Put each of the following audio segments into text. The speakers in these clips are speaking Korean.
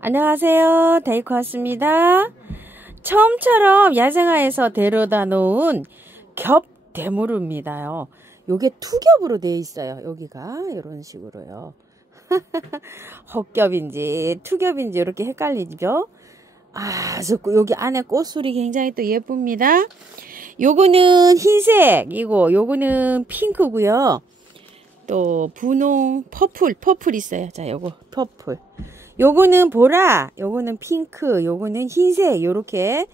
안녕하세요. 데이코 왔습니다. 처음처럼 야생화에서 데려다 놓은 겹대무르입니다요. 요게 투겹으로 되어 있어요. 여기가 이런 식으로요. 헛겹인지 투겹인지 이렇게 헷갈리죠. 여기 안에 꽃술이 굉장히 또 예쁩니다. 요거는 흰색이고 요거는 핑크고요. 또 분홍 퍼플 있어요. 자, 요거 퍼플. 요거는 보라, 요거는 핑크, 요거는 흰색, 요렇게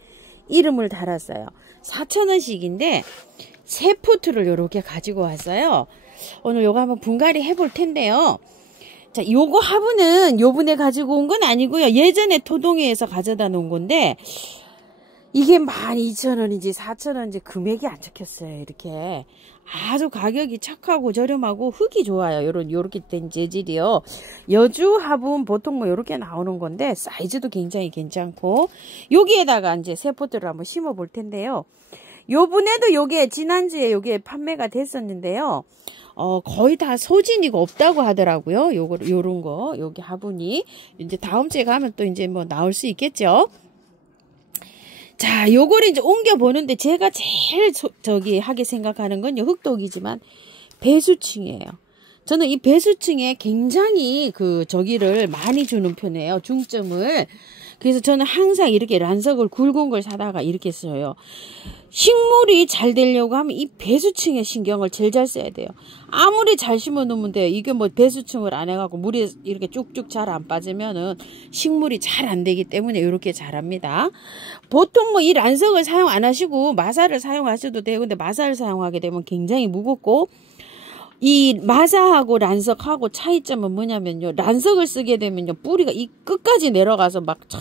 이름을 달았어요. 4,000원씩인데 세 포트를 요렇게 가지고 왔어요. 오늘 요거 한번 분갈이 해볼 텐데요. 자, 요거 화분은 요번에 가지고 온 건 아니고요. 예전에 토동이에서 가져다 놓은 건데 이게 12,000원인지 4,000원인지 금액이 안 적혔어요. 이렇게 아주 가격이 착하고 저렴하고 흙이 좋아요. 요렇게 된 재질이요. 여주 화분 보통 뭐 요렇게 나오는 건데 사이즈도 굉장히 괜찮고 여기에다가 이제 새 포트를 한번 심어 볼 텐데요. 요번에도 요게 지난주에 요게 판매가 됐었는데요. 거의 다 소진이가 없다고 하더라고요. 요런 거 여기 화분이 이제 다음 주에 가면 또 이제 뭐 나올 수 있겠죠. 자, 요거를 이제 옮겨보는데 제가 제일 하게 생각하는 건요, 흑독이지만 배수층이에요. 저는 이 배수층에 굉장히 저기를 많이 주는 편이에요, 중점을. 그래서 저는 항상 이렇게 란석을 굵은 걸 사다가 이렇게 써요. 식물이 잘 되려고 하면 이 배수층에 신경을 제일 잘 써야 돼요. 아무리 잘 심어 놓으면 돼요. 이게 뭐 배수층을 안 해갖고 물이 이렇게 쭉쭉 잘 안 빠지면은 식물이 잘 안 되기 때문에 이렇게 자랍니다. 보통 뭐 이 란석을 사용 안 하시고 마사를 사용하셔도 돼요. 근데 마사를 사용하게 되면 굉장히 무겁고 이 마사하고 란석하고 차이점은 뭐냐면요. 란석을 쓰게 되면요. 뿌리가 이 끝까지 내려가서 막 쫙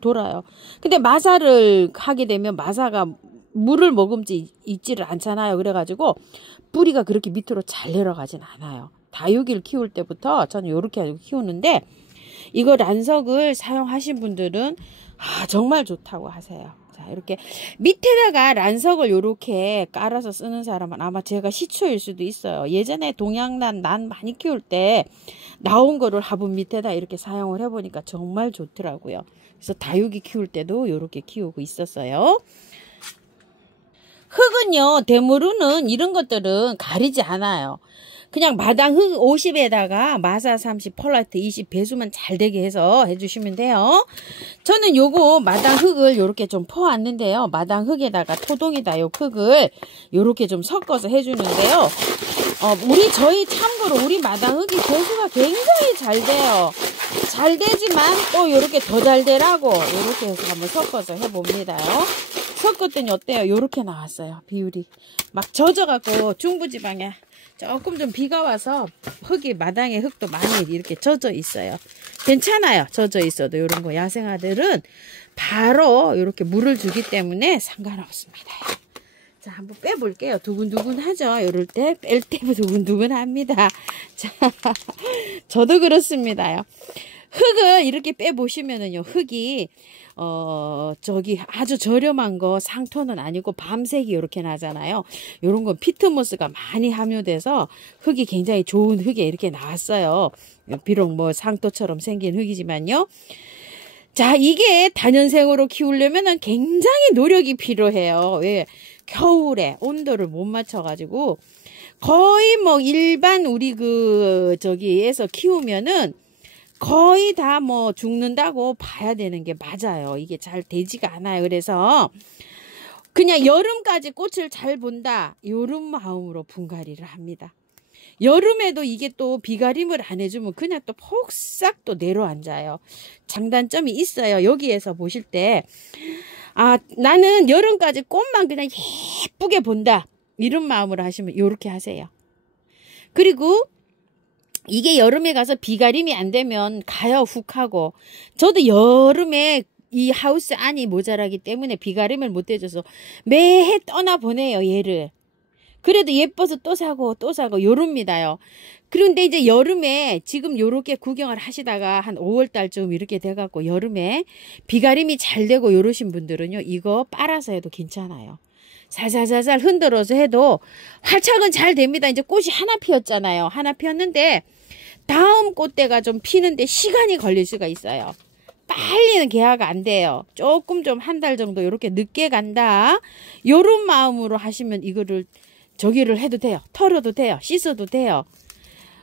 돌아요. 근데 마사를 하게 되면 마사가 물을 머금지 있지를 않잖아요. 그래가지고 뿌리가 그렇게 밑으로 잘 내려가진 않아요. 다육이를 키울 때부터 저는 이렇게 키우는데 이거 란석을 사용하신 분들은 정말 좋다고 하세요. 자, 이렇게 밑에다가 란석을 이렇게 깔아서 쓰는 사람은 아마 제가 시초일 수도 있어요. 예전에 동양난 난 많이 키울 때 나온 거를 화분 밑에다 이렇게 사용을 해보니까 정말 좋더라고요. 그래서 다육이 키울 때도 이렇게 키우고 있었어요. 흙은요, 대무르는 이런 것들은 가리지 않아요. 그냥 마당 흙 50에다가 마사 30, 펄라이트 20 배수만 잘 되게 해서 해주시면 돼요. 저는 요거 마당 흙을 요렇게 좀 퍼왔는데요. 마당 흙에다가 토동에다 요 흙을 요렇게 좀 섞어서 해주는데요. 저희 참고로 우리 마당 흙이 배수가 굉장히 잘 돼요. 잘 되지만 또 요렇게 더 잘 되라고 요렇게 해서 한번 섞어서 해봅니다요. 섞었더니 어때요? 요렇게 나왔어요. 비율이 막 젖어갖고 중부지방에 조금 좀 비가 와서 마당에 흙도 많이 이렇게 젖어 있어요. 괜찮아요. 젖어 있어도 이런 거 야생화들은 바로 이렇게 물을 주기 때문에 상관없습니다. 자, 한번 빼볼게요. 두근두근 하죠. 이럴 때 뺄 때 두근두근 합니다. 자, 저도 그렇습니다요. 흙을 이렇게 빼보시면은요, 흙이 아주 저렴한 거 상토는 아니고 밤색이 이렇게 나잖아요. 요런 건 피트모스가 많이 함유돼서 흙이 굉장히 좋은 흙에 이렇게 나왔어요. 비록 뭐 상토처럼 생긴 흙이지만요. 자, 이게 다년생으로 키우려면은 굉장히 노력이 필요해요. 왜? 겨울에 온도를 못 맞춰가지고 거의 뭐 일반 우리 에서 키우면은 거의 다 뭐 죽는다고 봐야 되는 게 맞아요. 이게 잘 되지가 않아요. 그래서 그냥 여름까지 꽃을 잘 본다. 요런 마음으로 분갈이를 합니다. 여름에도 이게 또 비가림을 안 해주면 그냥 또 폭삭 또 내려앉아요. 장단점이 있어요. 여기에서 보실 때 나는 여름까지 꽃만 그냥 예쁘게 본다. 이런 마음으로 하시면 요렇게 하세요. 그리고 이게 여름에 가서 비가림이 안 되면 가요 훅 하고 저도 여름에 이 하우스 안이 모자라기 때문에 비가림을 못 해줘서 매해 떠나보내요 얘를. 그래도 예뻐서 또 사고 요럽니다요. 그런데 이제 여름에 지금 요렇게 구경을 하시다가 한 5월달쯤 이렇게 돼갖고 여름에 비가림이 잘 되고 요러신 분들은요 이거 빨아서 해도 괜찮아요. 살살살살 흔들어서 해도 활착은 잘 됩니다. 이제 꽃이 하나 피었잖아요. 하나 피었는데 다음 꽃대가 좀 피는데 시간이 걸릴 수가 있어요. 빨리는 개화가 안 돼요. 조금 좀 한 달 정도 이렇게 늦게 간다. 요런 마음으로 하시면 이거를 저기를 해도 돼요. 털어도 돼요. 씻어도 돼요.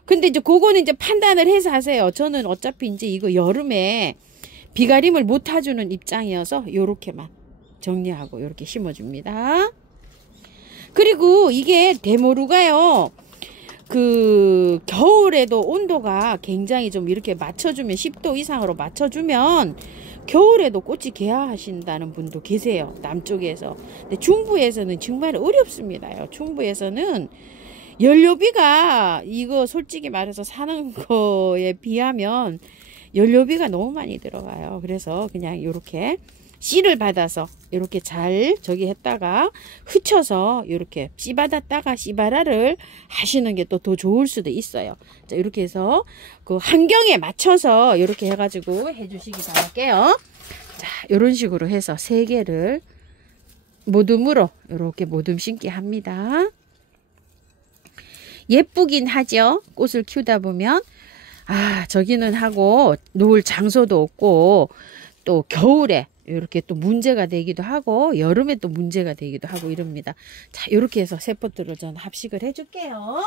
근데 이제 그거는 이제 판단을 해서 하세요. 저는 어차피 이제 이거 여름에 비가림을 못 타주는 입장이어서 요렇게만 정리하고 요렇게 심어줍니다. 그리고 이게 대모루가요. 그 겨울에도 온도가 굉장히 좀 이렇게 맞춰주면 10도 이상으로 맞춰주면 겨울에도 꽃이 개화하신다는 분도 계세요. 남쪽에서. 근데 중부에서는 정말 어렵습니다요. 중부에서는 연료비가 이거 솔직히 말해서 사는 거에 비하면 연료비가 너무 많이 들어가요. 그래서 그냥 이렇게 씨를 받아서 이렇게 잘 저기 했다가 흩쳐서 이렇게 씨 받았다가 씨바라를 하시는 게 또 더 좋을 수도 있어요. 자, 이렇게 해서 그 환경에 맞춰서 이렇게 해가지고 해주시기 바랄게요. 자, 이런 식으로 해서 3개를 모듬으로 이렇게 모듬 심기 합니다. 예쁘긴 하죠. 꽃을 키우다 보면. 아, 저기는 하고 놓을 장소도 없고 또 겨울에 이렇게 또 문제가 되기도 하고 여름에 또 문제가 되기도 하고 이럽니다. 자, 이렇게 해서 3포트를 전 합식을 해줄게요.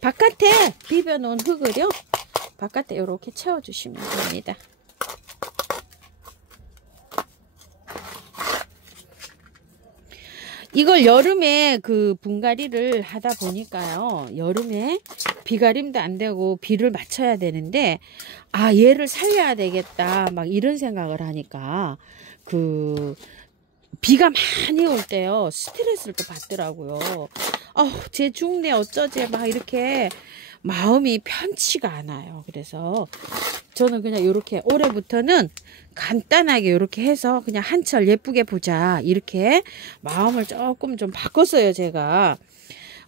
바깥에 비벼놓은 흙을요. 바깥에 이렇게 채워주시면 됩니다. 이걸 여름에 그 분갈이를 하다 보니까요. 여름에 비가림도 안 되고 비를 맞춰야 되는데 아 얘를 살려야 되겠다 막 이런 생각을 하니까 그 비가 많이 올 때요. 스트레스를 또 받더라고요. 쟤 죽네 어쩌지 막 이렇게 마음이 편치가 않아요. 그래서 저는 그냥 이렇게 올해부터는 간단하게 이렇게 해서 그냥 한철 예쁘게 보자 이렇게 마음을 조금 좀 바꿨어요. 제가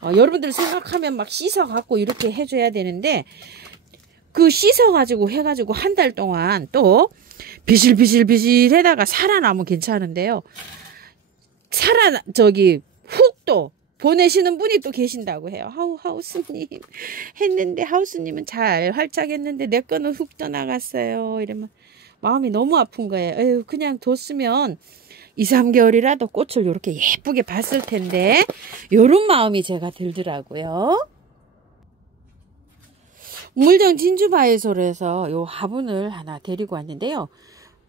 여러분들 생각하면 막 씻어 갖고 이렇게 해줘야 되는데 그 씻어 가지고 해가지고 한 달 동안 또 비실비실 해다가 살아나면 괜찮은데요. 훅 또 보내시는 분이 또 계신다고 해요. 하우스님 했는데 하우스님은 잘 활짝 했는데 내 거는 훅 떠나갔어요. 이러면 마음이 너무 아픈 거예요. 에휴, 그냥 뒀으면 2, 3개월이라도 꽃을 이렇게 예쁘게 봤을 텐데 요런 마음이 제가 들더라고요. 물정 진주바이솔에서 요 화분을 하나 데리고 왔는데요.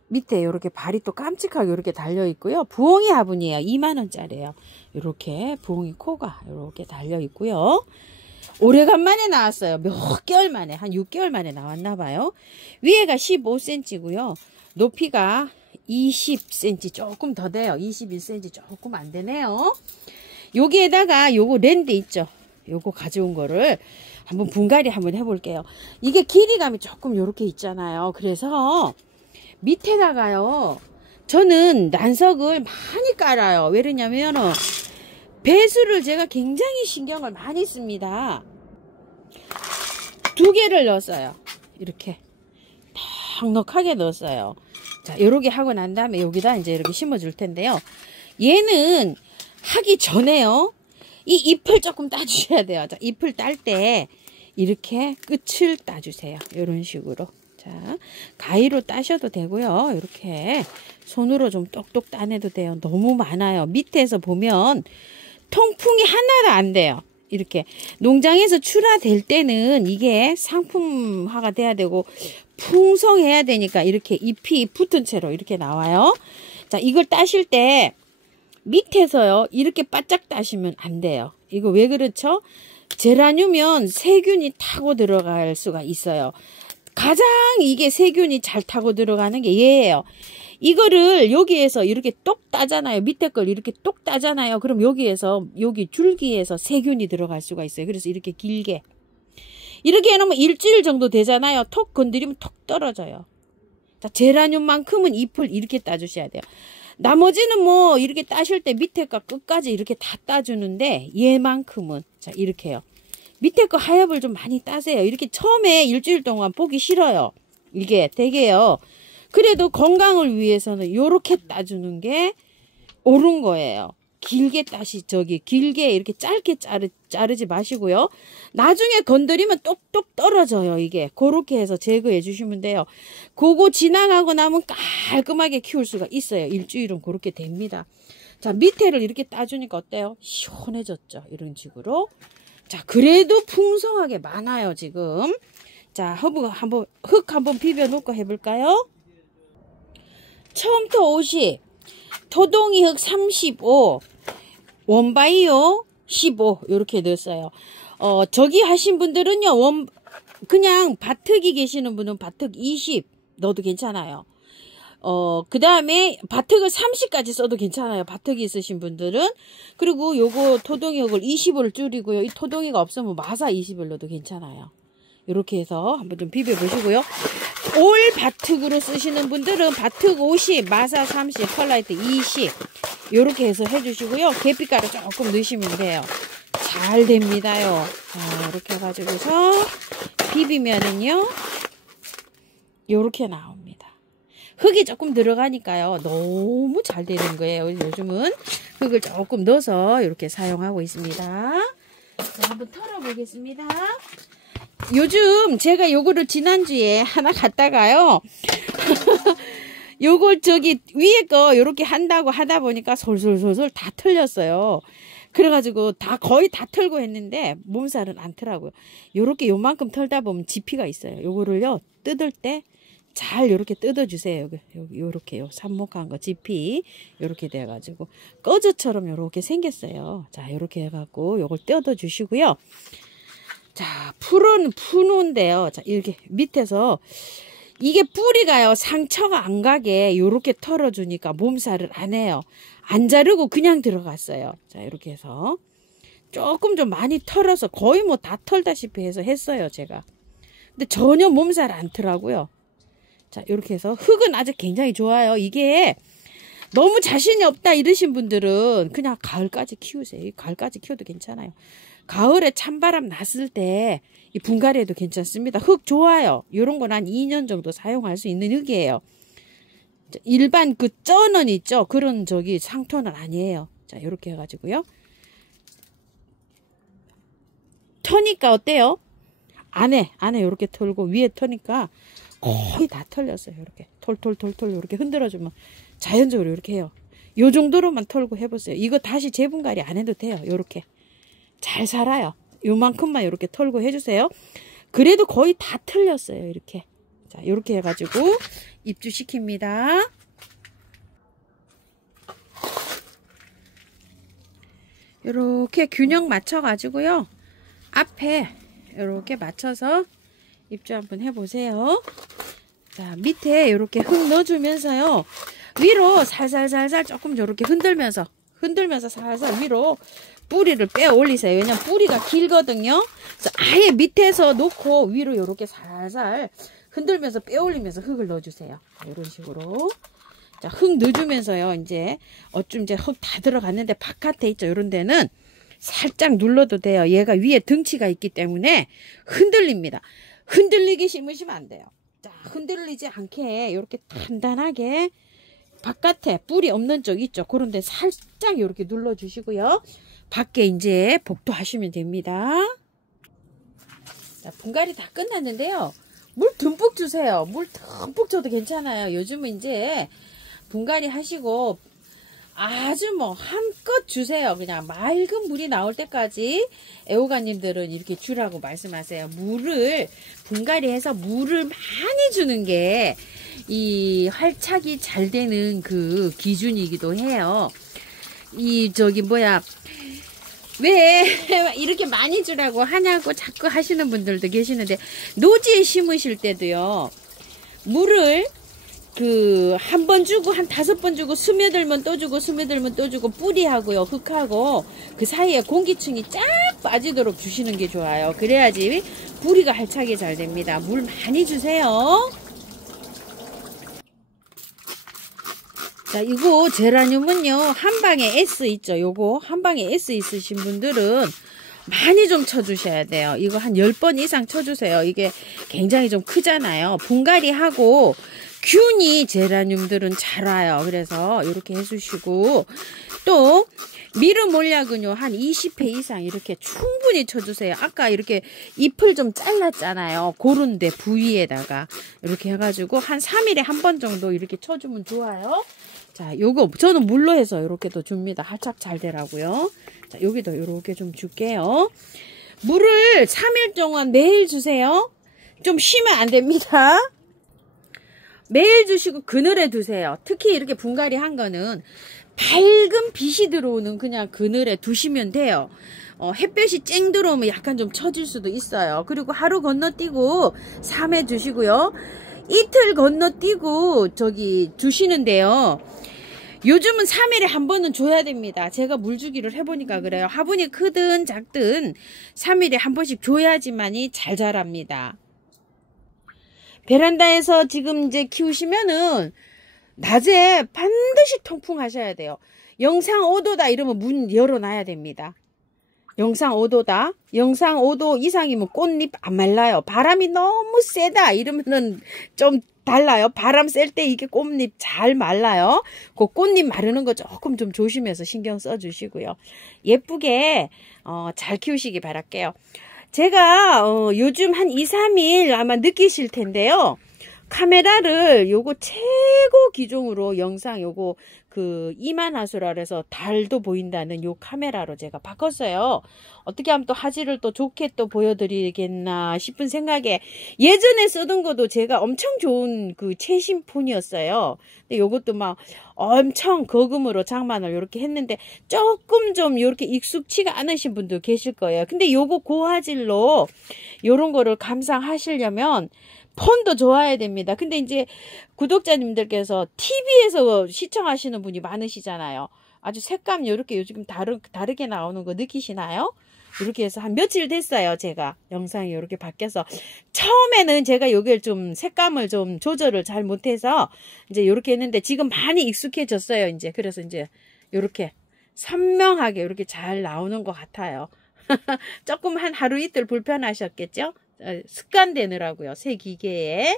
밑에 이렇게 발이 또 깜찍하게 이렇게 달려 있고요. 부엉이 화분이에요. 2만원짜리예요. 이렇게 부엉이 코가 이렇게 달려 있고요. 오래간만에 나왔어요. 몇 개월 만에 한 6개월 만에 나왔나 봐요. 위에가 15cm고요. 높이가 20cm 조금 더 돼요. 21cm 조금 안 되네요. 여기에다가 요거 랜드 있죠. 요거 가져온 거를 한번 분갈이 한번 해볼게요. 이게 길이감이 조금 요렇게 있잖아요. 그래서 밑에다가요. 저는 난석을 많이 깔아요. 왜 그러냐면 배수를 제가 굉장히 신경을 많이 씁니다. 2개를 넣었어요. 이렇게 넉넉하게 넣었어요. 자, 요렇게 하고 난 다음에 여기다 이제 이렇게 심어 줄 텐데요. 얘는 하기 전에요. 이 잎을 조금 따주셔야 돼요. 자, 잎을 딸 때 이렇게 끝을 따주세요. 이런 식으로. 자, 가위로 따셔도 되고요. 이렇게 손으로 좀 똑똑 따내도 돼요. 너무 많아요. 밑에서 보면 통풍이 하나도 안 돼요. 이렇게 농장에서 출하될 때는 이게 상품화가 돼야 되고 풍성해야 되니까 이렇게 잎이 붙은 채로 이렇게 나와요. 자, 이걸 따실 때 밑에서요. 이렇게 바짝 따시면 안 돼요. 이거 왜 그렇죠? 제라늄은 세균이 타고 들어갈 수가 있어요. 가장 이게 세균이 잘 타고 들어가는 게 얘예요. 이거를 여기에서 이렇게 똑 따잖아요. 밑에 걸 이렇게 똑 따잖아요. 그럼 여기에서 여기 줄기에서 세균이 들어갈 수가 있어요. 그래서 이렇게 길게 이렇게 해놓으면 일주일 정도 되잖아요. 톡 건드리면 톡 떨어져요. 자, 제라늄만큼은 잎을 이렇게 따주셔야 돼요. 나머지는 뭐 이렇게 따실 때 밑에가 끝까지 이렇게 다 따주는데 얘만큼은 자 이렇게요. 밑에 거 하엽을 좀 많이 따세요. 이렇게 처음에 일주일 동안 보기 싫어요. 이게 되게요. 그래도 건강을 위해서는 이렇게 따주는 게 옳은 거예요. 길게 길게 이렇게 짧게 자르지 마시고요. 나중에 건드리면 똑똑 떨어져요. 이게 그렇게 해서 제거해 주시면 돼요. 그거 지나가고 나면 깔끔하게 키울 수가 있어요. 일주일은 그렇게 됩니다. 자, 밑에를 이렇게 따주니까 어때요? 시원해졌죠. 이런 식으로. 자, 그래도 풍성하게 많아요, 지금. 자, 흙 한번 비벼 놓고 해볼까요? 처음부터 50, 토동이 흙 35, 원바이오 15 이렇게 넣었어요. 저기 하신 분들은요, 그냥 밭흙이 계시는 분은 밭흙 20 넣어도 괜찮아요. 그 다음에 밭흙을 30까지 써도 괜찮아요. 밭흙이 있으신 분들은. 그리고 요거 토동이 흙을 20을 줄이고요. 이 토동이가 없으면 마사 20을 넣어도 괜찮아요. 이렇게 해서 한번 좀 비벼 보시고요. 올 밭흙으로 쓰시는 분들은 밭흙 50, 마사 30, 펄라이트 20 이렇게 해서 해주시고요. 계피가루 조금 넣으시면 돼요. 잘 됩니다요. 자, 이렇게 해가지고서 비비면은요, 이렇게 나옵니다. 흙이 조금 들어가니까요, 너무 잘 되는 거예요. 요즘은 흙을 조금 넣어서 이렇게 사용하고 있습니다. 자, 한번 털어보겠습니다. 요즘 제가 요거를 지난주에 하나 갖다가요. 요걸 위에 거 요렇게 한다고 하다 보니까 솔솔솔솔 다 털렸어요. 그래가지고 거의 다 털고 했는데 몸살은 않더라고요. 요렇게 요만큼 털다 보면 지피가 있어요. 요거를요, 뜯을 때 잘 요렇게 뜯어주세요. 요렇게요. 삽목한 거, 지피. 요렇게 돼가지고. 꺼즈처럼 요렇게 생겼어요. 자, 요렇게 해갖고 요걸 뜯어주시고요. 자, 푸는데요. 자, 이렇게 밑에서 이게 뿌리가요, 상처가 안 가게 요렇게 털어주니까 몸살을 안 해요. 안 자르고 그냥 들어갔어요. 자, 이렇게 해서 조금 좀 많이 털어서 거의 뭐 다 털다시피 해서 했어요, 제가. 근데 전혀 몸살 않더라고요. 자, 이렇게 해서 흙은 아직 굉장히 좋아요. 이게 너무 자신이 없다 이러신 분들은 그냥 가을까지 키우세요. 가을까지 키워도 괜찮아요. 가을에 찬바람 났을 때 이 분갈이에도 괜찮습니다. 흙 좋아요. 이런 건 한 2년 정도 사용할 수 있는 흙이에요. 일반 그 쩌는 있죠. 그런 상토는 아니에요. 자, 이렇게 해가지고요. 터니까 어때요? 안에 이렇게 털고 위에 터니까 거의 다 털렸어요. 이렇게 톨 이렇게 흔들어주면 자연적으로 이렇게 해요. 요 정도로만 털고 해보세요. 이거 다시 재분갈이 안 해도 돼요. 요렇게 잘 살아요. 요만큼만 이렇게 털고 해주세요. 그래도 거의 다 털렸어요. 이렇게. 자, 이렇게 해가지고 입주시킵니다. 이렇게 균형 맞춰가지고요. 앞에 이렇게 맞춰서 입주 한번 해보세요. 자, 밑에 이렇게 흙 넣어주면서요. 위로 살살살살 조금 이렇게 흔들면서 살살 위로 뿌리를 빼 올리세요. 왜냐면 뿌리가 길거든요. 그래서 아예 밑에서 놓고 위로 이렇게 살살 흔들면서 빼 올리면서 흙을 넣어주세요. 이런 식으로. 자, 흙 넣어주면서요. 이제 흙 다 들어갔는데 바깥에 있죠. 이런 데는 살짝 눌러도 돼요. 얘가 위에 덩치가 있기 때문에 흔들립니다. 흔들리게 심으시면 안 돼요. 자, 흔들리지 않게 이렇게 단단하게 바깥에 뿌리 없는 쪽 있죠. 그런데 살짝 이렇게 눌러주시고요. 밖에 이제 복도하시면 됩니다. 자, 분갈이 다 끝났는데요. 물 듬뿍 주세요. 물 듬뿍 줘도 괜찮아요. 요즘은 이제 분갈이 하시고 아주 뭐 한껏 주세요. 그냥 맑은 물이 나올 때까지 애호가님들은 이렇게 주라고 말씀하세요. 분갈이해서 물을 많이 주는 게 이 활착이 잘 되는 그 기준이기도 해요. 왜 이렇게 많이 주라고 하냐고 자꾸 하시는 분들도 계시는데, 노지에 심으실 때도요, 물을 한 번 주고 한 5번 주고 스며들면 또 주고 뿌리하고요, 흙하고 그 사이에 공기층이 쫙 빠지도록 주시는 게 좋아요. 그래야지 뿌리가 활착이 잘 됩니다. 물 많이 주세요. 자, 이거 제라늄은요, 한방에 S 있죠. 요거 한방에 S 있으신 분들은 많이 좀 쳐주셔야 돼요. 이거 한 10번 이상 쳐주세요. 이게 굉장히 좀 크잖아요. 분갈이 하고 균이 제라늄들은 잘 와요. 그래서 이렇게 해주시고, 또 미르 몰약은요 한 20회 이상 이렇게 충분히 쳐주세요. 아까 이렇게 잎을 좀 잘랐잖아요. 고른데 부위에다가 이렇게 해가지고 한 3일에 한 번 정도 이렇게 쳐주면 좋아요. 자, 요거 저는 물로 해서 이렇게도 줍니다. 활착 잘 되라고요. 자, 여기도 이렇게 좀 줄게요. 물을 3일 동안 매일 주세요. 좀 쉬면 안 됩니다. 매일 주시고 그늘에 두세요. 특히 이렇게 분갈이 한 거는 밝은 빛이 들어오는 그냥 그늘에 두시면 돼요. 햇볕이 쨍 들어오면 약간 좀 처질 수도 있어요. 그리고 하루 건너뛰고 3회 주시고요. 이틀 건너뛰고 저기 주시는데요. 요즘은 3일에 한 번은 줘야 됩니다. 제가 물 주기를 해보니까 그래요. 화분이 크든 작든 3일에 한 번씩 줘야지만이 잘 자랍니다. 베란다에서 지금 이제 키우시면은 낮에 반드시 통풍하셔야 돼요. 영상 5도다 이러면 문 열어놔야 됩니다. 영상 5도다. 영상 5도 이상이면 꽃잎 안 말라요. 바람이 너무 세다 이러면은 좀 달라요. 바람 셀 때 이게 꽃잎 잘 말라요. 그 꽃잎 마르는 거 조금 좀 조심해서 신경 써주시고요. 예쁘게 잘 키우시기 바랄게요. 제가 요즘 한 2, 3일 아마 느끼실 텐데요. 카메라를 요거 최고 기종으로 영상 요거 그 이만하수라 그래서 달도 보인다는 요 카메라로 제가 바꿨어요. 어떻게 하면 또 화질을 또 좋게 또 보여드리겠나 싶은 생각에 예전에 쓰던 것도 제가 엄청 좋은 그 최신 폰이었어요. 근데 요것도 막 엄청 거금으로 장만을 이렇게 했는데 조금 좀 이렇게 익숙치가 않으신 분도 계실 거예요. 근데 요거 고화질로 요런 거를 감상하시려면 폰도 좋아야 됩니다. 근데 이제 구독자님들께서 TV에서 시청하시는 분이 많으시잖아요. 아주 색감 이렇게 요즘 다르게 나오는 거 느끼시나요? 이렇게 해서 한 며칠 됐어요. 제가 영상이 이렇게 바뀌어서 처음에는 제가 여기를 좀 색감을 좀 조절을 잘 못해서 이제 이렇게 했는데 지금 많이 익숙해졌어요. 이제 그래서 이제 이렇게 선명하게 이렇게 잘 나오는 것 같아요. 조금 한 하루 이틀 불편하셨겠죠? 습관되느라고요. 새 기계에.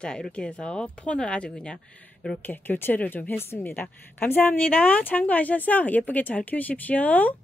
자, 이렇게 해서 폰을 아주 그냥 이렇게 교체를 좀 했습니다. 감사합니다. 참고하셔서 예쁘게 잘 키우십시오.